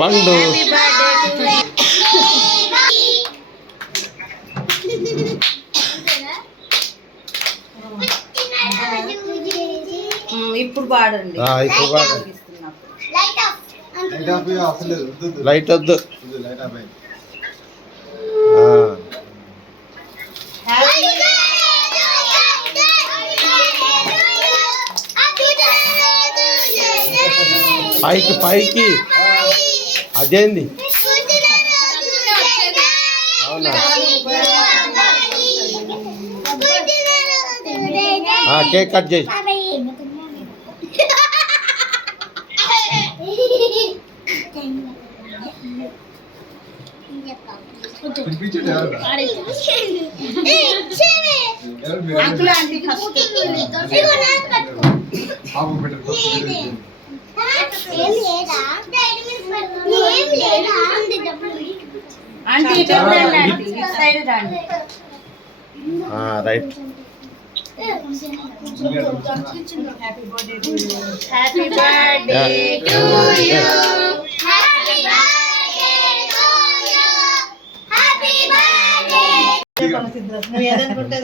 పండు ఇప్పుడు పాడండి. లైట్ వద్దు. పైకి పైకి అదేంది? అవునా? కేక్ కట్ చేయి. Right. Happy birthday to you. Happy birthday. నువ్వు ఏదనుకుంటే